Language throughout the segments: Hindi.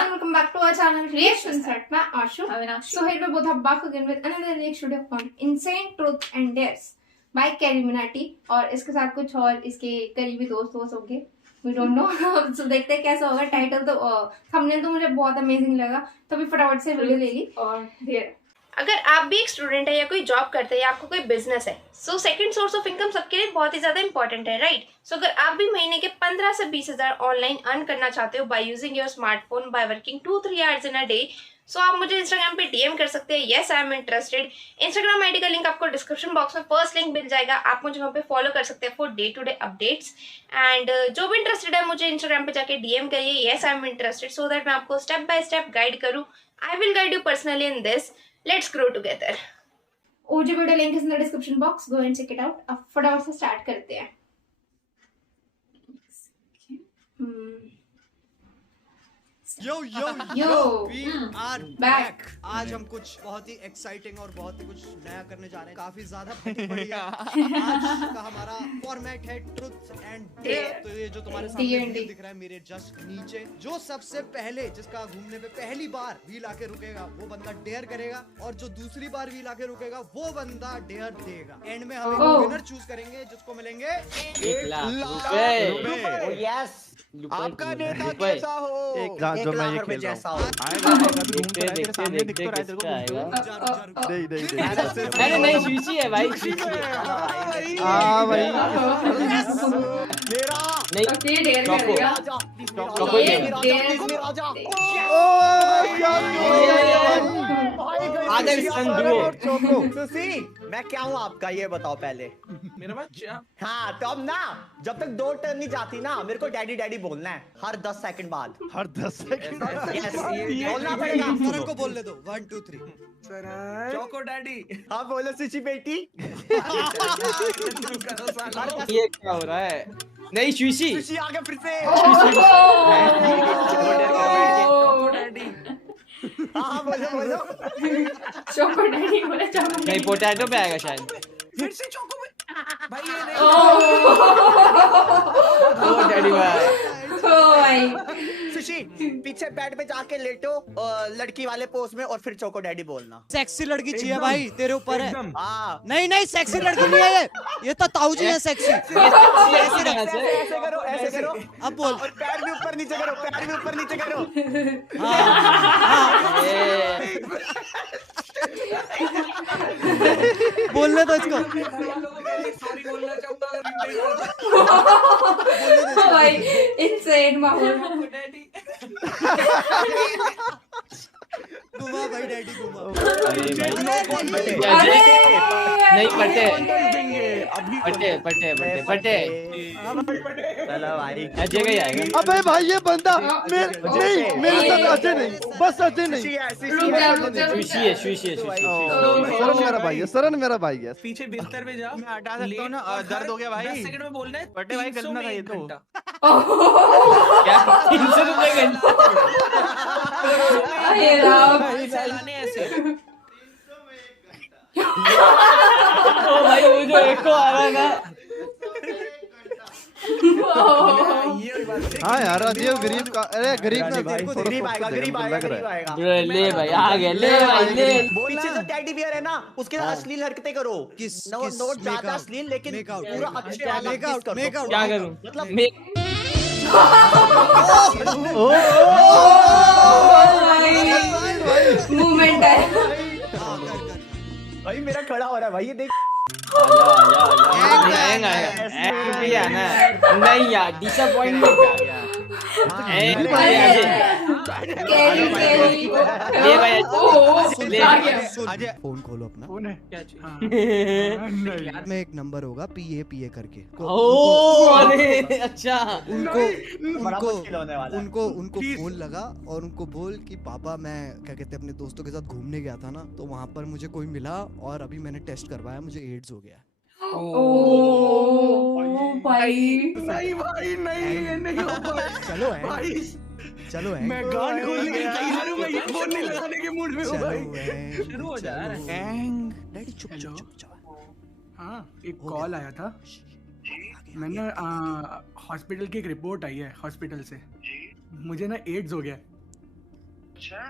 everyone, welcome back to our channel Reaction Set. मैं आशु. So here we both are back again with another reaction video on Insane Truth and Dares by Carrie Minati और इसके साथ कुछ और इसके करीबी दोस्त होंगे. We don't know. So देखते हैं कैसा होगा. टाइटल तो थंबनेल तो मुझे बहुत अमेजिंग लगा, तो भी फटाफट से वीडियो ले ली. और अगर आप भी एक स्टूडेंट है या कोई जॉब करते हैं या आपको कोई बिजनेस है, so second source of income सबके लिए बहुत ही ज्यादा इंपॉर्टेंट है, राइट? सो अगर आप भी महीने के 15 से 20 हजार ऑनलाइन अर्न करना चाहते हो by using your smartphone by working 2-3 hours in a day, so आप मुझे इंस्टाग्राम पे डीएम कर सकते हैं. Yes, I am interested. Instagram ID का लिंक आपको डिस्क्रिप्शन बॉक्स में फर्स्ट लिंक मिल जाएगा. आप मुझे वहाँ पे फॉलो कर सकते हैं for day to day updates. And जो भी इंटरेस्टेड है मुझे इंस्टाग्राम पे जाके डीएम करिए. Yes, I am interested, so that मैं आपको स्टेप बाय स्टेप गाइड करूँ. I will guide you personally in this. Let's grow together. OG video link is in the description box. Go and check it out. अब फटाफट से स्टार्ट करते हैं. Yo yo Yo. We are Back. Back. आज हम कुछ बहुत ही एक्साइटिंग और बहुत ही कुछ नया करने जा रहे हैं. काफी ज्यादा बढ़िया. आज का हमारा फॉर्मेट है ट्रुथ एंड डेयर. तो ये जो तुम्हारे सामने व्हील दिख रहा है मेरे जस्ट नीचे, जो सबसे पहले जिसका घूमने पे पहली बार व्हील आके रुकेगा वो बंदा डेयर करेगा, और जो दूसरी बार व्हील आके रुकेगा वो बंदा डेयर देगा. एंड में हम एक विनर चूज करेंगे जिसको मिलेंगे 1 लाख रुपए. यस. आपका नेता कैसा हो? जो मैं ये खेल रहा हूँ. देखते देखते किसका आएगा. नहीं अरे नहीं, शीशी है भाई, शीशी है. हाँ भाई. मेरा नहीं. ओके, डेयर चौको. करेगा. चौको ही है. आदर संधुओ. सुशी, मैं क्या हूँ आपका ये बताओ पहले. मेरा बच्चा. हाँ तो अब ना, जब तक 2 टर्न नहीं जाती ना, मेरे को डैडी डैडी बोलना है हर 10 सेकंड बाद. हर 10 सेकंड Yes, बोलना पड़ेगा. सरन को बोल ले दो. 1 2 3. Choco daddy. हाँ बोलो सुशी बेटी. ये क्या हो रहा है? नहीं, शीशी. सुशी आ गया फिर से. डैडी. हाँ बोलो. चोको डैडी बोले चोको. नहीं, पोटैटो पे आएगा शायद. फिर से चोको में. भाई ये नहीं. ओ डैडी भाई. भाई सुशी, पीछे बेड पे जाके लेटो लड़की वाले पोज में, और फिर चोको डैडी बोलना. सेक्सी लड़की चाहिए भाई, तेरे ऊपर है. हाँ. नहीं सेक्सी लड़की नहीं है ये तो ताऊ जी है सेक्सी. ऐसे करो. अब बोल. और पैर भी ऊपर नीचे करो. बोलने दो इसको. सॉरी बोलना चाहूंगा. भाई इंसेन माहौल. डैडी. घुमा भाई डैडी घुमा. अरे नहीं, पटे. चलो भाई. अजय का ही आएगा. अबे भाई ये बंदा मेरे साथ अजय नहीं, बस अजय नहीं. शीशी है. सरन मेरा भाई है. पीछे बिस्तर पे जाओ. मैं हटा सकता हूँ ना. दर्द हो गया भाई. 10 सेकंड में बोलना है. बटे भाई गलना था ये तो. क्या 300 रुपए घंटा? अरे राम. चलाने ऐसे. ओ भाई, वो जो एको आ रहा है ना. ये बात है. हाँ यार अजय गरीब का. अरे गरीब ना भाई, गरीब आएगा. ले भाई, आ गया. ले भाई, ले. पीछे जो टेडी बियर है ना, उसके साथ अश्लील हरकतें करो. नोट ज्यादा अश्लील, लेकिन पूरा अच्छे वाला किस करो. क्या करूं? मतलब मूवमेंट है. भाई मेरा खड़ा हो रहा है भाई, ये देख. नहीं यार, डिसअपॉइंटमेंट आ गया. ले भाई. अजय फोन खोलो अपना. क्या चाहिए? यार में एक नंबर होगा PA करके. अरे अच्छा. उनको फोन लगा और उनको बोल कि पापा मैं क्या कहते हैं अपने दोस्तों के साथ घूमने गया था ना, तो वहाँ पर मुझे कोई मिला और अभी मैंने टेस्ट करवाया, मुझे एड्स हो गया. भाई नहीं भाई, नहीं ये नहीं हो पाएगा. चलो है. भाई चलो है. मैं गांड खोलने के लिए तैयार हूं. मैं ये फोन नहीं लगाने के मूड में हूं भाई. शुरू हो जा रहा है. डैडी चुप. हाँ, एक कॉल आया था. मैंने हॉस्पिटल की एक रिपोर्ट आई है हॉस्पिटल से. मुझे ना एड्स हो गया. अच्छा,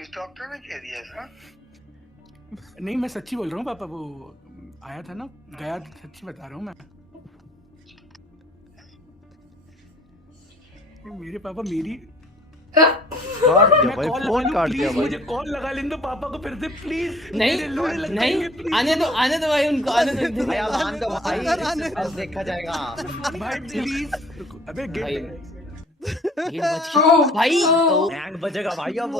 इस डॉक्टर ने कह दिया ऐसा? नहीं मैं सच्ची बोल रहा हूँ पापा, वो आया था ना, गया था, सच्ची बता रहा हूँ मैं। मेरे पापा मेरी काट दिया भाई, फोन काट दिया भाई। मुझे कॉल लगा लेने दो पापा को फिर से प्लीज। नहीं नहीं, आने दो भाई उनको, आने दो। भैया मान दो भाई, अब देखा जाएगा। भाई प्लीज। अबे गेट भाई हैंग बजेगा भाई अब।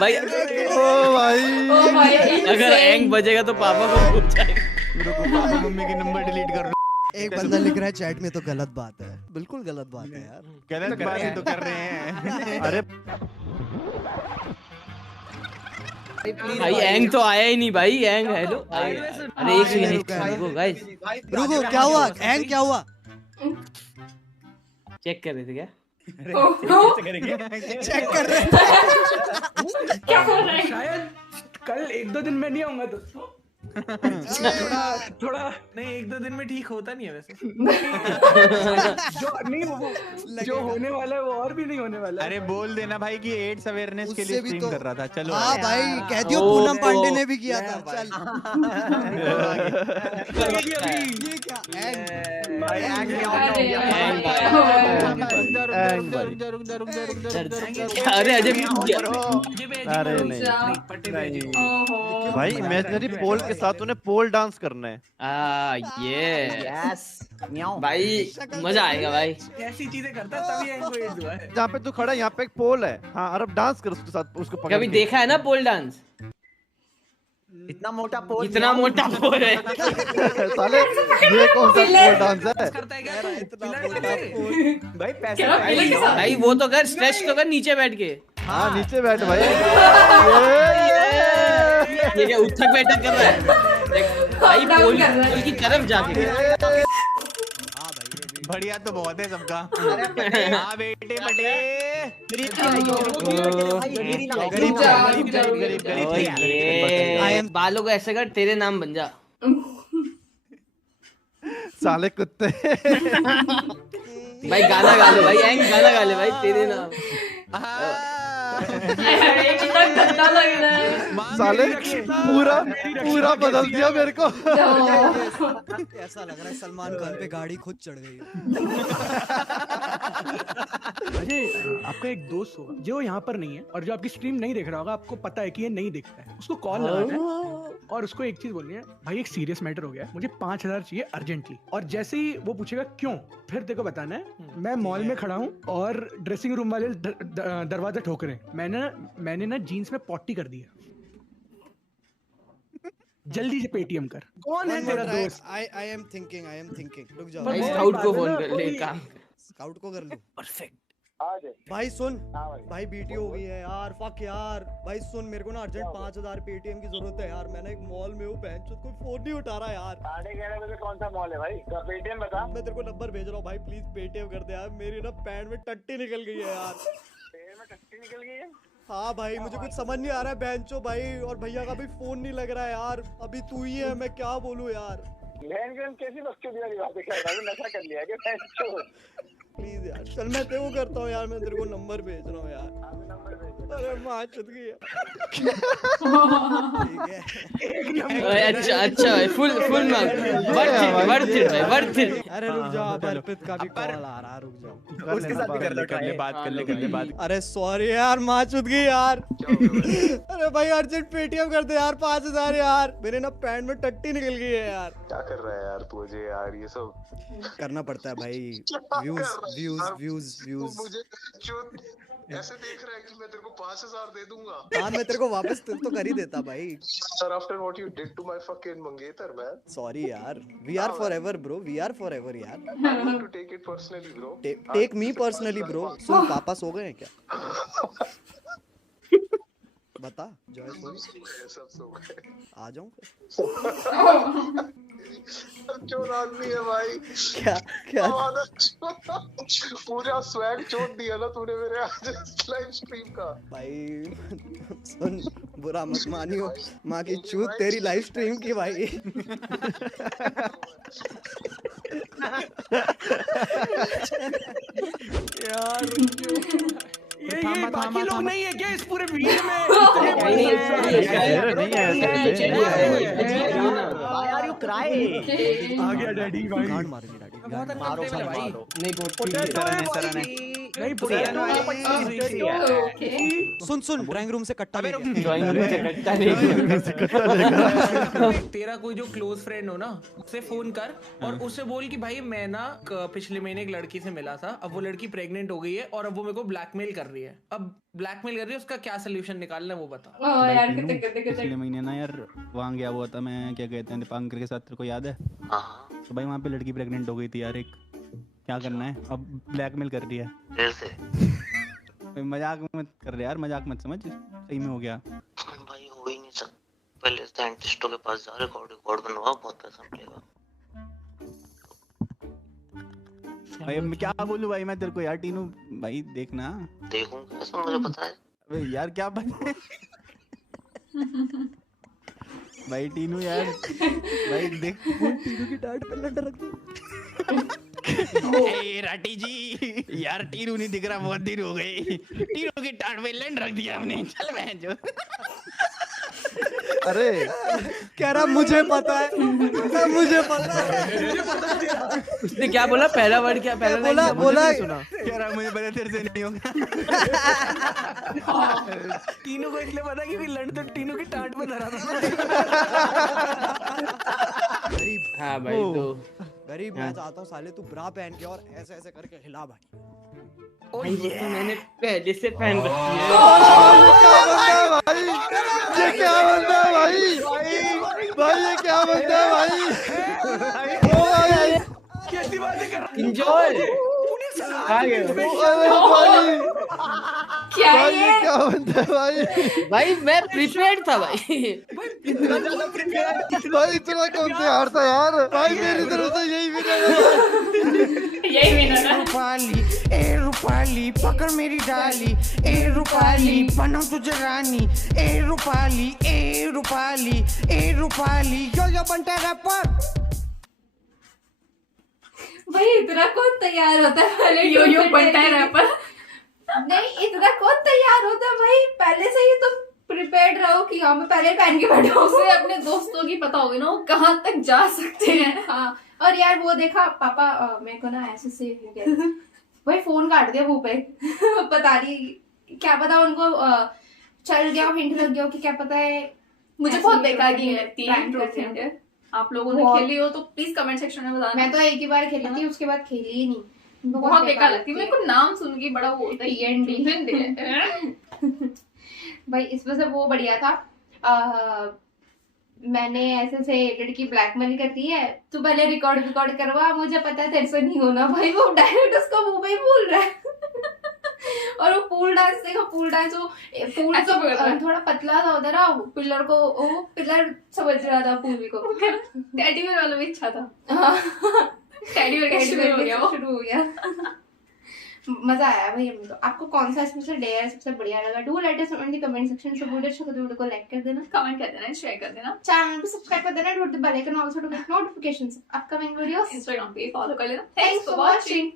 भाई ओ भाई, ओ भाई अगर हैंग बजेगा तो पापा को पूछ जाएगा। रुको, पापा मम्मी के नंबर डिलीट कर लो। एक बंदा लिख रहा है चैट में तो गलत बात है, बिल्कुल गलत बात है यार। गलत बात ही तो कर रहे हैं। अरे भाई हैंग तो आया ही नहीं भाई, हैंग हेलो। अरे एक मिनट रुको गाइस, रुको, क्या हुआ? एंग क्या हुआ? चेक कर रहे थे क्या? चेक कर रहे थे। क्या हो रहा है? शायद कल 1-2 दिन में नहीं आऊंगा दोस्तों। थोड़ा नहीं, 1-2 दिन में ठीक होता नहीं है वैसे। जो नहीं वो जो होने वाला है वो और भी नहीं होने वाला है। अरे बोल देना भाई कि एड्स अवेयरनेस के लिए उससे भी स्ट्रीम तो- कर रहा था। चलो हाँ भाई, कह दियो पूनम पांडे ने भी किया था। चल ये क्या? एंग भाई हैंग नहीं अरे अरे अजय अरे नहीं भाई, इमेजिनरी पोल के साथ उन्हें पोल डांस करना है। ये यस म्याऊ भाई मजा आएगा भाई। ऐसी चीजें करता है तभी एंग को एज हुआ है। जहाँ पे तू खड़ा है यहाँ पे एक पोल है, हाँ, और अब डांस कर उसके साथ, उसको पकड़ कभी के। देखा है ना पोल डांस? इतना मोटा पोल, इतना मोटा पोल है। साले ये कौन सा पोल डांस है? करता है क्या? इतना मोटा पोल। भाई पैसे क्या भाई पीले के साथ? भाई वो तो कर, स्ट्रेच तो कर नीचे बैठ के। हाँ नीचे बैठ भाई। ये क्या उठक बैठक कर रहा है? देख, भाई डाउन पोल कर रहा है। पोल की तरफ जाके। हाँ भाई, ये भी बढ़िया तो बहुत है सबका। हाँ बेटे बटे। ओए, बालों को ऐसे कर, तेरे नाम बन जा। साले कुत्ते। भाई गाना गा लो भाई, एंग गाना गा ले भाई, तेरे नाम। अरे कितना गंदा लग रहा है। साले पूरा बदल दिया मेरे को। ऐसा लग रहा है सलमान खान पे गाड़ी खुद चढ़ गई। अजय आपका एक दोस्त होगा जो यहाँ पर नहीं है और जो आपकी स्ट्रीम नहीं देख रहा होगा, आपको पता है कि ये नहीं देखता है, उसको कॉल लगाना है और उसको एक चीज बोलनी है, भाई एक सीरियस मैटर हो गया है, मुझे 5000 चाहिए अर्जेंटली। और जैसे ही वो पूछेगा क्यों, फिर तेरे को बताना है मैं मॉल में खड़ा हूँ और ड्रेसिंग रूम वाले दरवाजा ठोक रहे हैं, मैंने ना जीन्स में पॉटी कर दिया, जल्दी से पेटीएम कर। कौन है तेरा दोस्त? I am thinking. रुक जाओ, भाई स्काउट को फोन कर ले, काम स्काउट को कर लूं। परफेक्ट। भाई सुन, भाई बीटी हो गई है यार, फक यार। भाई सुन, मेरे को ना अर्जेंट 5000 पेटीएम की जरूरत है यार। मैंने एक मॉल में हूँ, बहन कोई फोन नहीं उठा रहा यार। 11:30 बजे कौन सा मॉल है भाई? पेटीएम बता। मैं तेरे को नंबर भेज रहा हूँ भाई, प्लीज पेटीएम कर दे यार। मेरी ना पैंट में टट्टी निकल गई है यार। पैर में टट्टी निकल गई है? हाँ भाई, मुझे कुछ समझ नहीं आ रहा है बहनचो भाई, और भैया का भी फोन नहीं लग रहा है यार। अभी तू ही है, मैं क्या बोलूँ यार। बहन कैसी बच्चों वाली बातें कर रहा है? नशा कर लिया क्या बहन? प्लीज यार चल, मैं तेरे को करता हूँ यार, मैं तेरे को नंबर भेज रहा हूँ यार। अरे माँ चुत गई है। ठीक है। अच्छा भाई, फुल मार्क, वर्थ इट भाई, वर्थ इट। अरे रुक जाओ, अब अर्पित का भी कॉल आ रहा है, रुक जाओ। उसके साथ भी कर लो कर ले बात, कर ले बात। अरे सॉरी यार, माँ चुत गई यार। अरे भाई अर्जेंट पेटीएम कर दे यार, 5000 यार। मेरे ना पैंट में टट्टी निकल गई है यार। क्या कर रहा है यार तू अजय यार? ये सब करना पड़ता है भाई, व्यूज। मुझे ऐसे देख रहा है कि मैं तेरे को 5000 दे दूंगा। हाँ, मैं तेरे को वापस तो कर ही देता भाई। Sir after what you did to my fucking मंगेतर मैन। सॉरी यार, we are forever bro, we are forever यार। To take it personally bro. Take me personally bro. सुन, पापा सो गए हैं क्या? बता जॉय, सब सो गए। आ जाऊं चोर आदमी है भाई। क्या पूरा स्वैग चोट दिया ना तूने मेरे आज लाइव स्ट्रीम का। भाई सुन, बुरा मत मानियो, माँ की चूत तेरी लाइव स्ट्रीम की भाई। यार ये बाकी लोग नहीं है क्या इस पूरे वीडियो में? Why are you crying? आ गया डैडी भाई। गांड मारेंगे डैडी। बहुत मारो अनकंफर्टेबल है भाई। मारो। नहीं नहीं सुन ड्राइंग रूम से कट्टा ले गया। ड्राइंग रूम से कट्टा नहीं तेरा कोई जो क्लोज फ्रेंड हो ना उससे फोन कर और उससे बोल कि भाई मैं ना पिछले महीने एक लड़की से मिला था, अब वो लड़की प्रेग्नेंट हो गई है और अब वो मेरे को ब्लैकमेल कर रही है। अब ब्लैकमेल कर रही है, उसका क्या सोल्यूशन निकालना है वो बता। यार कितने कितने पिछले महीने ना यार वहाँ गया हुआ था मैं, क्या कहते हैं, दीपांकर के साथ, तेरे को याद है? तो भाई वहाँ पे लड़की प्रेग्नेंट हो गई थी यार एक। क्या करना है अब? ब्लैकमेल कर रही है। भाई मजाक मत कर रहे यार, मजाक मत समझ, सही में हो गया। भाई हो ही नहीं सकता, पहले साइंटिस्टों के पास जा, रिकॉर्ड बनवा, बहुत पैसा मिलेगा। भाई अब मैं क्या बोलूं भाई मैं तेरे को यार, टीनू भाई देखना। देखूंगा, ऐसा मुझे पता है। अबे यार क्या बने भाई टीनू यार, भाई देख टीनू की टाट पे लंडा रख दो। ए राठी जी यार, टीनू नहीं दिख रहा, बहुत देर हो गई। टीनू की टाट पे लंड रख दिया हमने, चल बहन जो। अरे कह रहा मुझे पता है, मुझे पता है। उसने क्या बोला? पहला वर्ड क्या? पहला बोला सुना। कह रहा मुझे पता तेरे से नहीं होगा। टीनू को इसलिए पता कि लंड तो टीनू की टाट पे धरा था। गरीब। हाँ भाई तो गरीब मैं चाहता हूँ साले तू ब्रा पहन के और ऐसे ऐसे करके हिला भाई। भाई वो तो मैंने पहले से पहन रखी है। ये क्या बनता है भाई? भाई ये क्या बनता है भाई? ओ भाई कैसी बातें कर रहा है? इंजॉय आ गए क्या भाई, ये? ये क्या बनता है भाई? भाई मैं प्रिपेयर्ड था भाई। भाई इतना कौन से हार था यार? भाई मेरी तरफ से यही भी यही विनर है। रूपाली ए रूपाली पकड़ मेरी डाली, ए रूपाली बना तुझे रानी, ए रूपाली ए रूपाली ए रूपाली यो बनता रैपर। भाई इतना कौन तैयार होता है पहले? यो बनता है रैपर। नहीं इतना कौन तैयार होता है भाई? पहले से ही तुम प्रिपेयर्ड रहो कि हाँ मैं पहले पहन के बैठा। उसे अपने दोस्तों की पता होगी ना वो कहाँ तक जा सकते हैं। हाँ और यार वो देखा पापा मेरे को ना ऐसे से भाई फोन काट दिया मुंह पे। बता रही क्या पता उनको चल गया, हिंट लग गया कि क्या पता है। मुझे बहुत बेकार गेम लगती है। आप लोगों ने खेली हो तो प्लीज कमेंट सेक्शन में बताना। मैं तो एक ही बार खेली थी, उसके बाद खेली ही नहीं। बहुत बेकार लगती है मेरे को, नाम सुन के बड़ा वो होता है। भाई इस वजह से वो बढ़िया था। मैंने ऐसे से लड़की ब्लैकमेल करती है, तू पहले रिकॉर्ड करवा, मुझे पता है तेरे से नहीं होना। भाई वो डायरेक्ट उसको मुंह पे ही बोल रहा है। और वो पूल डांस देखो, पूल डांस वो पूल तो थोड़ा पतला था उधर, पिलर को वो पिलर समझ रहा था पूर्वी को। टेडी बेयर वाला भी अच्छा था। टेडी बेयर शुरू हो गया। मजा आया भाई हमें तो। आपको कौन सा इसमें से डेयर सबसे बढ़िया लगा? Do let us know in the comment section. So video अच्छा लगा तो वीडियो को लाइक कर देना, कमेंट कर देना, शेयर कर देना, चैनल को सब्सक्राइब कर देना, hit the bell icon also to get notifications upcoming videos. Instagram पे फॉलो कर लेना। Thanks for watching.